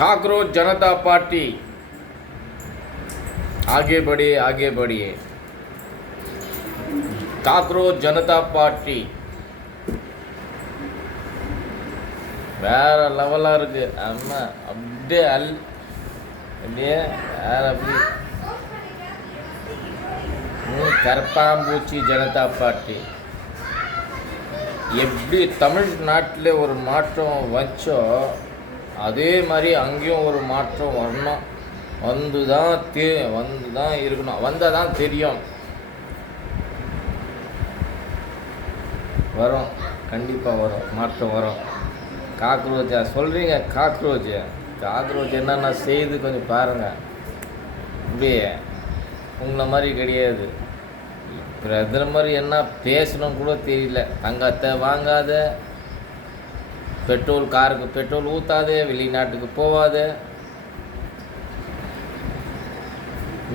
Cockroach जनता party आगे बढ़िए cockroach जनता party வேற லெவலாக இருக்குது. அம்மா அப்படியே அப்படியே வேற அப்படி கரப்பாம்பூச்சி ஜனதா பார்ட்டி எப்படி தமிழ்நாட்டில் ஒரு மாற்றம் வச்சோ அதே மாதிரி அங்கேயும் ஒரு மாற்றம் வரணும். வந்து தான் இருக்கணும். வந்தால் தான் தெரியும். வரும், கண்டிப்பாக வரும், மாற்றம் வரும். காக்ரோச்சா சொல்கிறீங்க? காக்ரோச் என்னென்ன செய்து கொஞ்சம் பாருங்கள். இப்படியே உங்களை மாதிரி கிடையாது. பிரதர் மாதிரி என்ன பேசணும் கூட தெரியல. தங்கத்தை வாங்காத, காருக்கு பெட்ரோல் ஊற்றாதே, வெளிநாட்டுக்கு போகாத.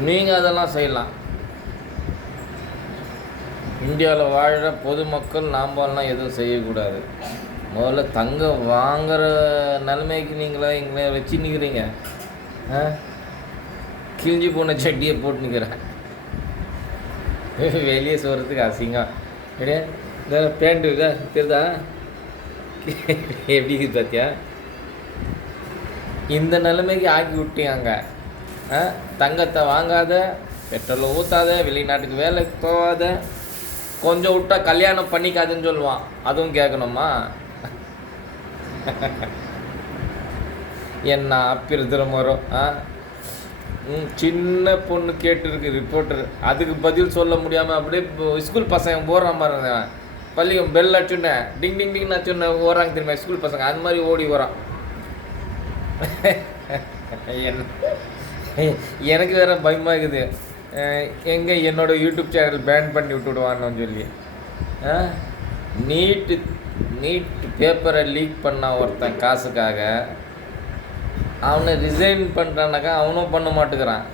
நீங்கள் அதெல்லாம் செய்யலாம். இந்தியாவில் வாழ்கிற பொதுமக்கள் நாம்பாலாம் எதுவும் செய்யக்கூடாது. முதல்ல தங்கம் வாங்குகிற நிலைமைக்கு எங்களை வச்சு நிற்கிறீங்க. கிழிஞ்சி போன சட்டியை போட்டு நிற்கிறேன். வெளியே சொல்கிறதுக்கு அசிங்கம். அப்படியே இந்த பேண்ட்டு இதா தெரியுதா எப்படி இருக்குது பார்த்தியா? இந்த நிலைமைக்கு ஆக்கி விட்டீங்க. தங்கத்தை வாங்காத, பெட்ரோலை ஊற்றாத, வெளிநாட்டுக்கு வேலைக்கு போகாத, கொஞ்சம் விட்டா கல்யாணம் பண்ணிக்காதுன்னு சொல்லுவான். அதுவும் கேட்கணுமா? என்ன பிரதரம் வரும்? சின்ன பொண்ணு கேட்டுருக்கு ரிப்போர்ட்டர், அதுக்கு பதில் சொல்ல முடியாமல் அப்படியே ஸ்கூல் பசங்க போடுற மாதிரி பள்ளிக்கும் பெல் அடிச்சுன்னே டிங் டிங் டிங் அடிச்சுன்னே ஓடுறாங்க தெரியுமா ஸ்கூல் பசங்க, அது மாதிரி ஓடி வரான். எனக்கு வேறு பயமாக இருக்குது. எங்கே என்னோடய யூடியூப் சேனல் பேன் பண்ணி விட்டுடுவான்னு சொல்லி. நீட்டு பேப்பரை லீக் பண்ண ஒருத்தன் காசுக்காக அவனை ரிசைன் பண்ணுறானாக்கா அவனும் பண்ண மாட்டேங்கிறான்.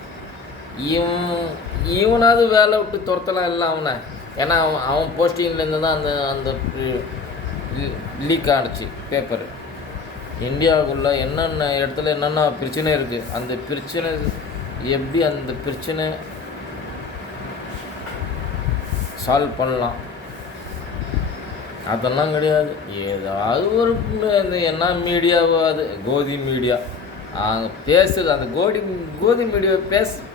இவனாவது வேலை விட்டு துரத்தலாம் இல்லை அவனை. ஏன்னா அவன் போஸ்டிங்லேருந்து தான் அந்த லீக் ஆகிடுச்சு பேப்பரு. இந்தியாவுக்குள்ளே என்னென்ன இடத்துல என்னென்ன பிரச்சனை இருக்குது, அந்த பிரச்சனை எப்படி அந்த பிரச்சனை சால்வ் பண்ணலாம் அதெல்லாம் கிடையாது. ஏதாவது ஒரு என்ன மீடியாவோ அது கோதி மீடியா அங்கே பேசுறது, அந்த கோதி மீடியா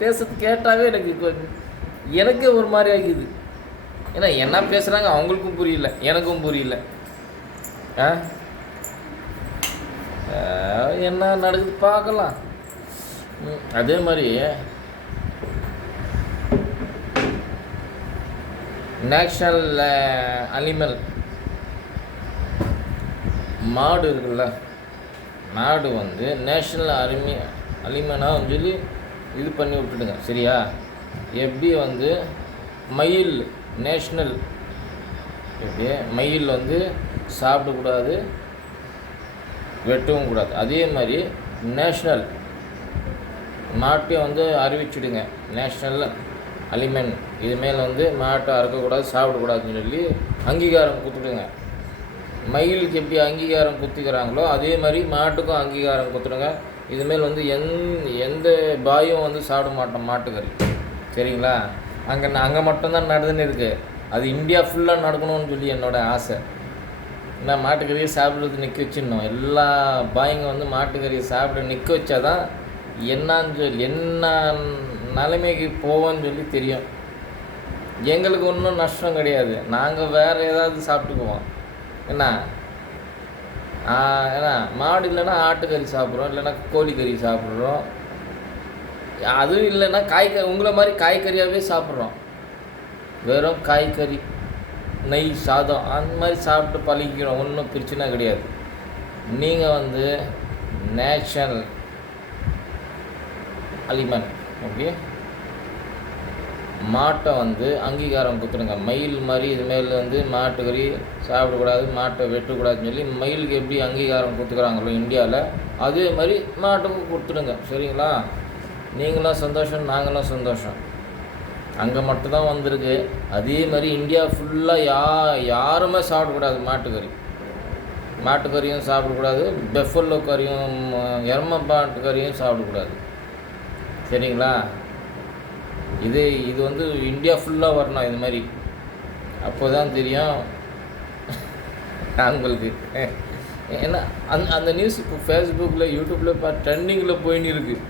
பேசுறது கேட்டாவே எனக்கே ஒரு மாதிரி ஆகிக்குது. ஏன்னா என்ன பேசுகிறாங்க அவங்களுக்கும் புரியல, எனக்கும் புரியல. என்ன நடக்குது பார்க்கலாம். அதே மாதிரி நேஷ்னல் அனிமல் மாடு இருக்குல்ல, மாடு வந்து நேஷ்னல் அனிமனாக சொல்லி இது பண்ணி விட்டுடுங்க. சரியா? எப்படி வந்து மயில் நேஷ்னல், எப்படி மயில் வந்து சாப்பிடக்கூடாது, வெட்டவும் கூடாது, அதே மாதிரி நேஷ்னல் மாட்டையும் வந்து அறிவிச்சுடுங்க. நேஷ்னல் அனிமல் இதுமேல் வந்து மாட்டை அறுக்கக்கூடாது, சாப்பிடக்கூடாதுன்னு சொல்லி அங்கீகாரம் கொடுத்துடுங்க. மயிலுக்கு எப்படி அங்கீகாரம் குத்துக்கிறாங்களோ அதே மாதிரி மாட்டுக்கும் அங்கீகாரம் கொடுத்துடுங்க. இதுமாரி வந்து எந்த பாயும் வந்து சாப்பிட மாட்டோம் மாட்டுக்கறி. சரிங்களா? அங்கே மட்டும்தான் நடந்துன்னு இருக்குது. அது இந்தியா ஃபுல்லாக நடக்கணும்னு சொல்லி என்னோடய ஆசை. நான் மாட்டுக்கறியை சாப்பிட்றது நிற்க வச்சிடணும். எல்லா பாய்ங்க வந்து மாட்டுக்கறியை சாப்பிட நிற்க வச்சா தான் என்னான்னு சொல்லி என்ன நிலைமைக்கு போவோன்னு சொல்லி தெரியும். எங்களுக்கு ஒன்றும் நஷ்டம் கிடையாது. நாங்கள் வேறு ஏதாவது சாப்பிட்டுக்குவோம். என்ன ஏன்னா மாடு இல்லைன்னா ஆட்டுக்கறி சாப்பிட்றோம், இல்லைன்னா கோழிக்கறி சாப்பிட்றோம். அதுவும் இல்லைன்னா காய்கறி உங்களை மாதிரி காய்கறியாகவே சாப்பிட்றோம். வெறும் காய்கறி நெய் சாதம் அந்த மாதிரி சாப்பிட்டு பழகிக்கிறோம். ஒன்றும் பிரச்சனை கிடையாது. நீங்கள் வந்து நேஷனல் அனிமல் ஓகே மாட்டை வந்து அங்கீகாரம் கொடுத்துருங்க. மயில் மாதிரி இதுமாரி வந்து மாட்டுக்கறி சாப்பிடக்கூடாது, மாட்டை வெட்டக்கூடாதுன்னு சொல்லி மயிலுக்கு எப்படி அங்கீகாரம் கொடுத்துக்கிறாங்களோ இந்தியாவில், அதே மாதிரி மாட்டுக்கும் கொடுத்துடுங்க. சரிங்களா? நீங்களும் சந்தோஷம், நாங்களும் சந்தோஷம். அங்கே மட்டும்தான் வந்திருக்கு. அதே மாதிரி இந்தியா ஃபுல்லாக யாருமே சாப்பிடக்கூடாது மாட்டுக்கறி. மாட்டுக்கறியும் சாப்பிடக்கூடாது, பெஃபல்லோ கறியும் எருமமாட்டு கறியும் சாப்பிடக்கூடாது. சரிங்களா? இது வந்து இந்தியா ஃபுல்லாக வரணும் இது மாதிரி. அப்போ தான் தெரியும் ஆண்களுக்கு. ஏன்னா அந்த நியூஸ் இப்போ ஃபேஸ்புக்கில் யூடியூப்பில் ட்ரெண்டிங்கில் போயின்னு இருக்குது.